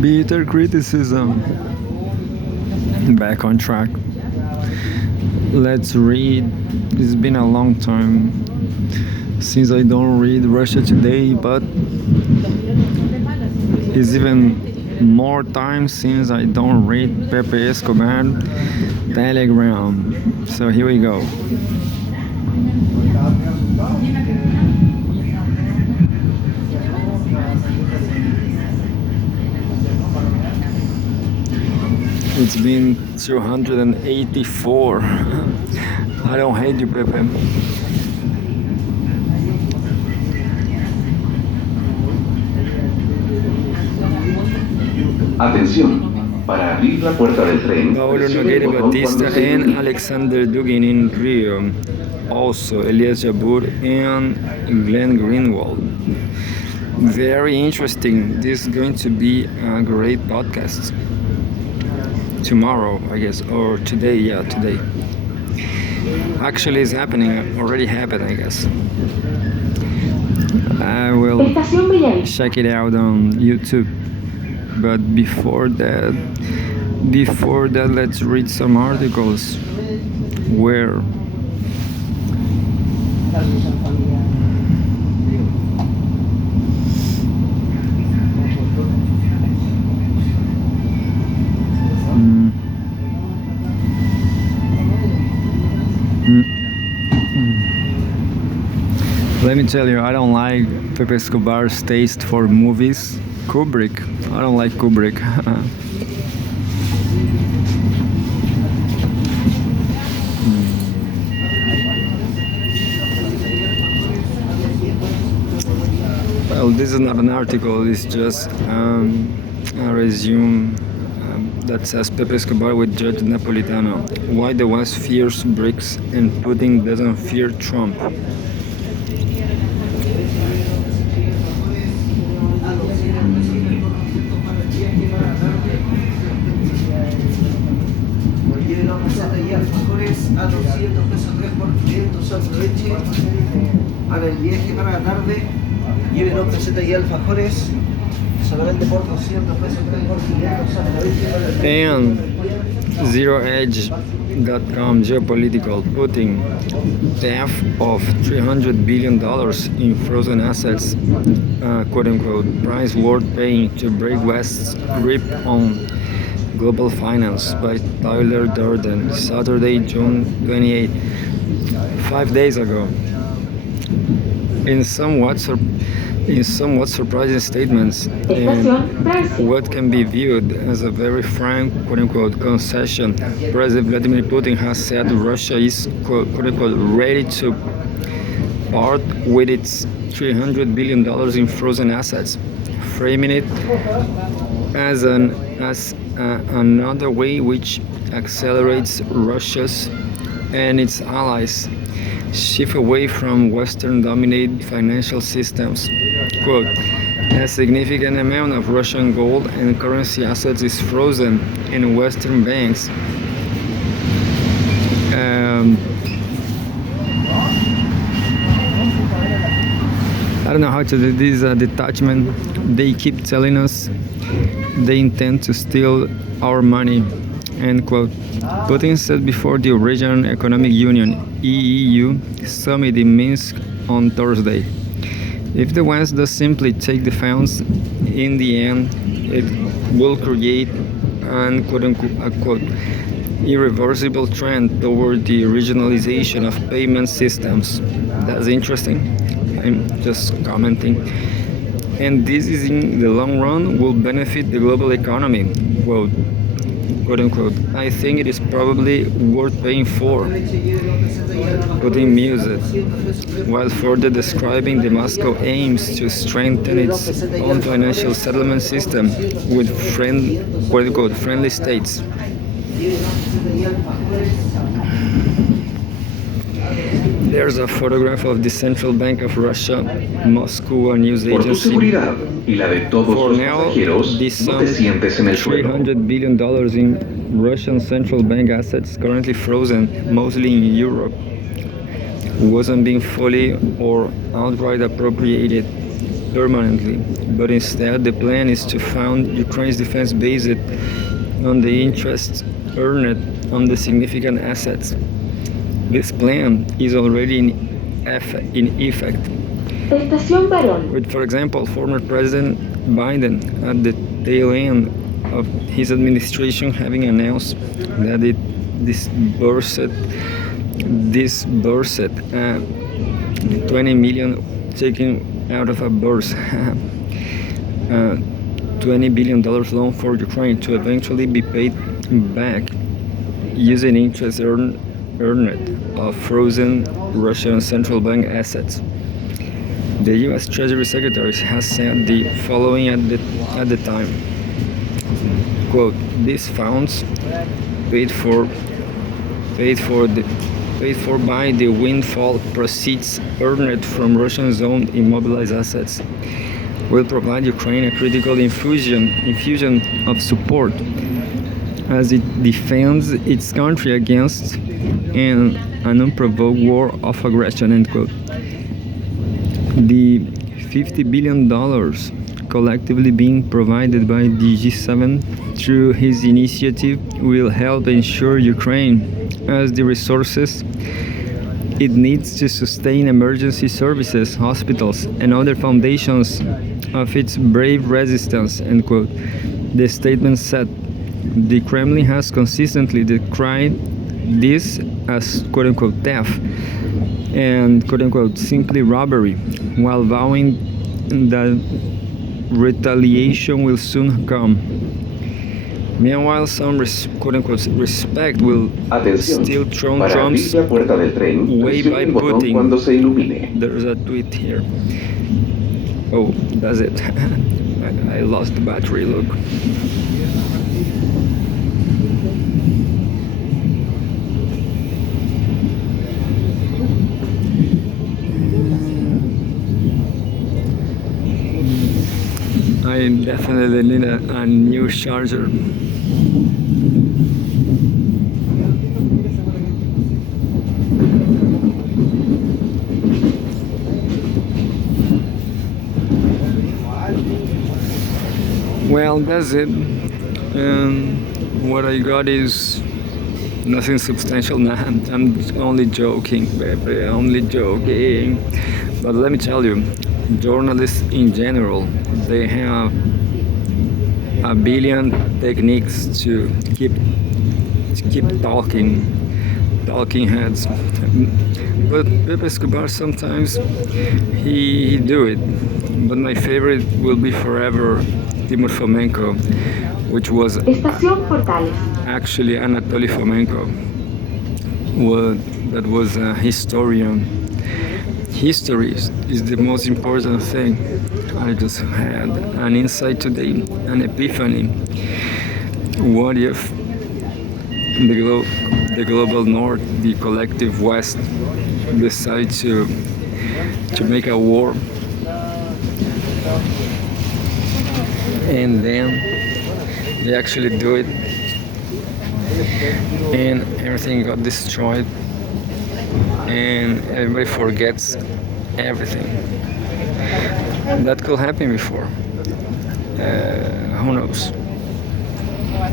Bitter criticism. Back on track. Let's read. It's been a long time since I don't read Russia Today, but it's even more time since I don't read Pepe Escobar Telegram. So here we go. It's been 284. I don't hate you, Pepe. Atención, para abrir la puerta del tren, Paulo presione el Nogueira botón Batista cuando se and ilumine. Alexander Dugin in Rio. Also, Elias Jabur and Glenn Greenwald. Very interesting. This is going to be a great podcast. Tomorrow, I guess, or today, yeah, today. Actually, it's happening, already happened, I guess. I will check it out on YouTube. But before that, let's read some articles where Mm. Mm. Let me tell you, I don't like Pepe Escobar's taste for movies. Kubrick, I don't like Kubrick. Well, this is not an article, it's just a resume that says Pepe Escobar with Judge Napolitano. Why the West fears BRICS and Putin doesn't fear Trump. Lleven los recetas y alfajores a 200 pesos 3 por 500, aproveche para el viaje para la tarde. Lleven los recetas y alfajores solamente por 200 pesos 3 por 500, aproveche para el viaje. And ZeroEdge.com geopolitical Putin theft of $300 billion in frozen assets, quote unquote, price worth paying to break West's grip on global finance by Tyler Durden, Saturday, June 28, 5 days ago. In somewhat surprising statements, and what can be viewed as a very frank, quote-unquote, concession, President Vladimir Putin has said Russia is, quote-unquote, ready to part with its $300 billion in frozen assets, framing it as another way which accelerates Russia's and its allies shift away from Western-dominated financial systems. Quote, a significant amount of Russian gold and currency assets is frozen in Western banks. I don't know how to do this detachment. They keep telling us they intend to steal our money. End quote. Putin said before the Eurasian Economic Union (EEU) summit in Minsk on Thursday. If the West does simply take the funds, in the end, it will create an quote irreversible trend toward the regionalization of payment systems. That's interesting. I'm just commenting. And this is in the long run will benefit the global economy. Quote unquote. I think it is probably worth paying for, Putin mused, while further describing the Moscow aims to strengthen its own financial settlement system with friendly states. There's a photograph of the Central Bank of Russia, Moscow, a news Por tu agency. seguridad y la de todos For los now, pasajeros, this no te sientes en el suelo. $300 billion in Russian central bank assets currently frozen, mostly in Europe, wasn't being fully or outright appropriated. permanently, but instead the plan is to found Ukraine's defense based on the interest earned on the significant assets. This plan is already in effect, Estación Varón. with, for example, former President Biden at the tail end of his administration having announced that it disbursed 20 million taken out of a burst $20 billion loan for Ukraine to eventually be paid back using interest earned of frozen Russian central bank assets. The U.S. Treasury Secretary has said the following at the time. Quote, these funds paid for by the windfall proceeds earned from Russian-owned immobilized assets will provide Ukraine a critical infusion of support as it defends its country against an unprovoked war of aggression, end quote. The $50 billion collectively being provided by the G7 through his initiative will help ensure Ukraine has the resources it needs to sustain emergency services, hospitals, and other foundations of its brave resistance, end quote. The statement said the Kremlin has consistently decried this as quote-unquote theft and quote-unquote simply robbery, while vowing that retaliation will soon come. Meanwhile, some quote-unquote respect will Atención, still throw para abrir Trump's la puerta del tren, way presione by el botón Putin. cuando se ilumine. There's a tweet here. Oh, that's it. I lost the battery, look. I definitely need a new charger. Well, that's it. And what I got is nothing substantial. Nah, I'm only joking, Pepe, only joking. But let me tell you, journalists in general, they have a billion techniques to keep talking heads. But Pepe Escobar sometimes he do it. But my favorite will be forever Timur Fomenko, which was Estación Portales. actually Anatoly Fomenko. That was a historian. History is the most important thing. I just had an insight today, an epiphany. What if the global north, the collective west, decide to make a war, and then they actually do it, and everything got destroyed, and everybody forgets everything. That could happen before. Who knows?